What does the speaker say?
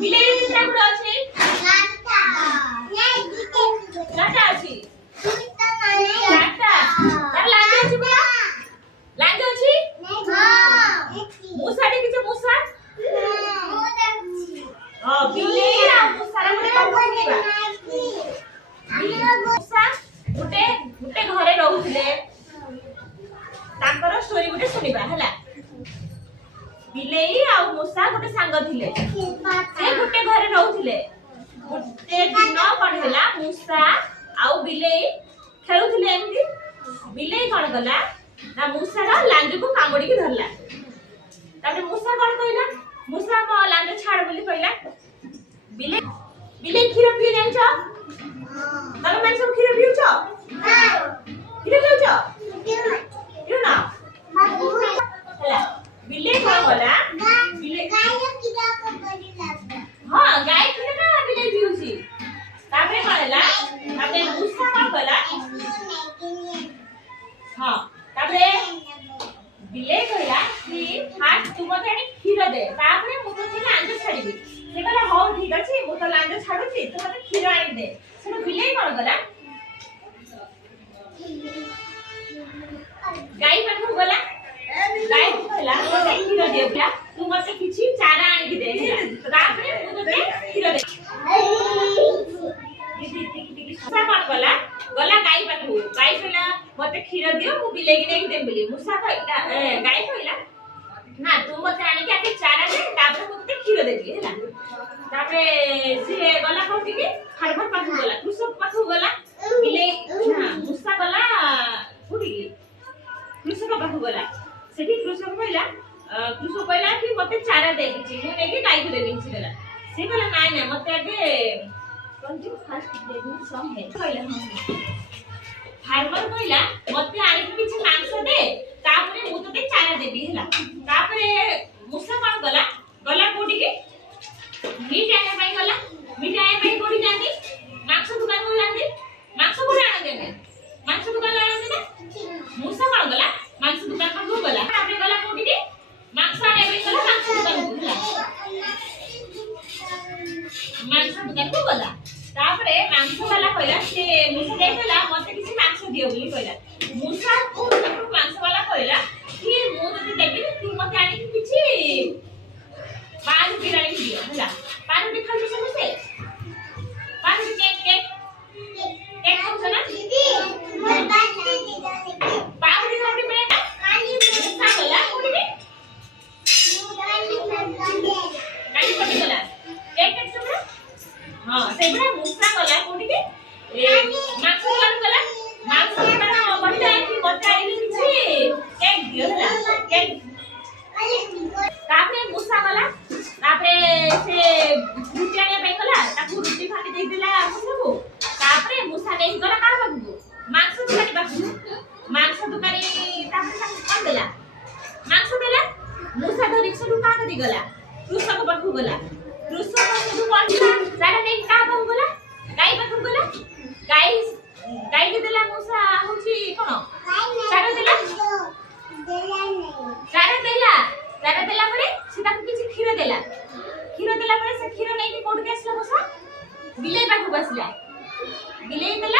ବିଲେଇ କେତେଟା ଗୋଡ଼ ଅଛି? ଚାରିଟା ଅଛି। ଚାରିଟା। ତାର ଲାଞ୍ଜ ଅଛି ପରା? ଲାଞ୍ଜ ଅଛି? ମୂଷା ଦେଖିଛ ମୂଷା? ବିଲେଇ ଆଉ ମୂଷାର ଗୋଟେ କଥା ଶୁଣିବା। ମୂଷା ଗୋଟେ ଘରେ ରହୁଥିଲେ। ତାଙ୍କର ଷ୍ଟୋରି ଗୋଟେ ଶୁଣିବା ହେଲା। ବିଲେଇ ଆଉ ମୂଷା ଗୋଟେ ସାଙ୍ଗ ଥିଲେ। ସେ ଗୋଟେ ଘରେ ରହୁଥିଲେ। ଗୋଟେ ଦିନ କଣ ହେଲା, ମୂଷା ଆଉ ବିଲେଇ ଖେଳୁଥିଲେ ଏମିତି। ବିଲେଇ କଣ କଲା ନା ମୂଷାର ଲାଞ୍ଜକୁ କାମୁଡିକି ଧରିଲା। ତାପରେ ମୂଷା କଣ କହିଲା, ମୂଷା ମୋ ଲାଞ୍ଜ ଛାଡ ବୋଲି କହିଲା। ବିଲେଇ କ୍ଷୀର ପିଏ ଜାଣିଛ? ତମେ ମାନେ ସବୁ କ୍ଷୀର ପିଉଛ? କ୍ଷୀର ପିଉଛ? ପିଉନ? ହେଲା ବିଲେଇ କଣ କଲା, ହଁ ଗାଈ କ୍ଷୀର ନା ବିଲେଇ ପିଉଛି। ତାପରେ କଣ ହେଲା, ତାପରେ ମୂଷା କଣ କଲା, ହଁ ତାପରେ ବିଲେଇ କହିଲା କି ଫାଷ୍ଟ ତୁ ମତେ ଆଣି କ୍ଷୀର ଦେ, ତାପରେ ମୁଁ ତୋ ଲାଞ୍ଜ ଛାଡ଼ିବି। ସେ କହିଲା ହଉ ଠିକ ଅଛି, ମୁଁ ତ ଲାଞ୍ଜ ଛାଡୁଛି, ତୁ ମତେ କ୍ଷୀର ଆଣି ଦେ। ସେଠୁ ବିଲେଇ କଣ କଲା, ଗାଈ ପାଖକୁ ଗଲା। ଗାଈ କହିଲା ମତେ କ୍ଷୀର ଦେ, ତୁ ମତେ କିଛି ଚାରା ଆଣିକି ଦେ, ତାପରେ ମୁଁ ତୋତେ କ୍ଷୀର ଦେବି। ମୂଷା କଣ କଲା, ଗଲା ଗାଈ ପାଖକୁ। ଗାଈ କହିଲା ମତେ କ୍ଷୀର ଦିଅ, ମୁଁ ବିଲେଇକି ନେଇକି ଦେବି ବୋଲି। ମୂଷା କହିଲା, ଗାଈ କହିଲା ନା ତୁ ମତେ ଆଣିକି ଆଗେ ଚାରା ଦେ, ତାପରେ ମୁଁ ତୋତେ କ୍ଷୀର ଦେବି ହେଲା। ତାପରେ ସିଏ ଗଲା କୋଉଠିକି, ଫାର୍ମର ପାଖକୁ ଗଲା, କୃଷକ ପାଖକୁ ଗଲା। ବିଲେଇ ମୂଷା ଗଲା କୋଉଠିକି, କୃଷକ ପାଖକୁ ଗଲା। ସେଠି କୃଷକ କହିଲା କି ମତେ ଚାରା ଦେ କିଛି, ମୁଁ ନେଇକି ଗାଈକୁ ଦେବି କିଛି ଦେଲା। ସେ କହିଲା ନାଇଁ ନାଇଁ ମତେ ଆଗେ ଫାର୍ମର କହିଲା ମତେ ଆଣିକି କିଛି ମାଂସ ଦେ, ତାପରେ ମୁଁ ତତେ ଚାରା ଦେବି ହେଲା। ତାପରେ ମୂଷା କଣ କଲା, ଗଲା କୋଉଠିକି, ମିଟ୍ ଆଣିବା ପାଇଁ ଗଲା। ମିଟ୍ ଆଣିବା ପାଇଁ କୋଉଠି ଯାଆନ୍ତି, ମାଂସ ଦୋକାନକୁ ଯାଆନ୍ତି। ମାଂସ କୋଉଠି ଆଣନ୍ତି, ମାଂସ ଦୋକାନରେ ଆଣନ୍ତି ନା। ମୂଷା କଣ କଲା, ମାଂସ ଦୋକାନ ପାଖକୁ ଗଲା। ତାପରେ ଗଲା କୋଉଠିକି, ମାଂସ ଆଣିବା ପାଇଁ ଗଲା ମାଂସ ଦୋକାନକୁ ହେଲା। ମାଂସ ଦୋକାନକୁ ଗଲା। ତାପରେ ମାଂସ ବାଲା କହିଲା, ସେ ମୂଷା କହିଲା ମତେ କିଛି ମାଂସ ଦିଅ ବୋଲି କହିଲା। ମୂଷା ମାଂସ ବାଲା କହିଲା କି ମୁଁ ତତେ ଦେବି, ତୁ ମତେ ଆଣିକି କିଛି ପାଉଁରୁଟି ଆଣିକି ଦିଅ ହେଲା। ପାଉଁରୁଟି ଖାଉଛ ସମସ୍ତେ? ପାଉଁରୁଟି କେକ୍ ଖାଉଛ ନା? ପାଉଁରୁଟି ମିଳେ ନା? ମୂଷା ଗଲା କୋଉଠିକି, କାଲି କୋଉଠି ଗଲା, କେକ୍ ଖାଉଛ? ହଁ ସେଇଭଳିଆ ମୂଷା ଗଲା କୋଉଠିକି, ମାଂସ ଦୋକାନ ଗଲା। ମାଂସ ଦୋକାନ କହିଲା କି ମତେ ଆଣିକି କିଛି କେକ୍ ଦିଅ ହେଲା। କେକ୍ ତାପରେ ମୂଷା ଗଲା। ତାପରେ ସେ ରୁଟି ଆଣିବା ପାଇଁ ଗଲା, ତାକୁ ରୁଟି ଖାଲି ଦେଇଦେଲା ମୂଷାକୁ। ତାପରେ ମୂଷା ନେଇକି ଗଲା କାହା ପାଖକୁ, ମାଂସ ଦୋକାନୀ ପାଖକୁ। ମାଂସ ଦୋକାନୀ ତାପରେ ତାକୁ କଣ ଦେଲା, ମାଂସ ଦେଲା। ମୂଷା ଧରିକି ସେଠୁ କାହା କତିକି ଗଲା, କୃଷକ ପାଖକୁ ଗଲା। କୃଷକ ସେଠୁ କଣ ଚାରା ନେଇକି କାହା ପାଖକୁ ଗଲା, ଗାଈ ପାଖକୁ ଗଲା। ଗାଈକି ଦେଲା ମୂଷା ହଉଛି କଣ, ଚାରା ଦେଲା। ଚାରା ଦେଲା ପରେ ସେ ତାକୁ କିଛି କ୍ଷୀର ଦେଲା। କ୍ଷୀର ଦେଲା ପରେ ସେ କ୍ଷୀର ନେଇକି କୋଉଠିକି ଆସିଲା ମୂଷା, ବିଲେଇ ପାଖକୁ ଆସିଲା। ବିଲେଇ ଦେଲା,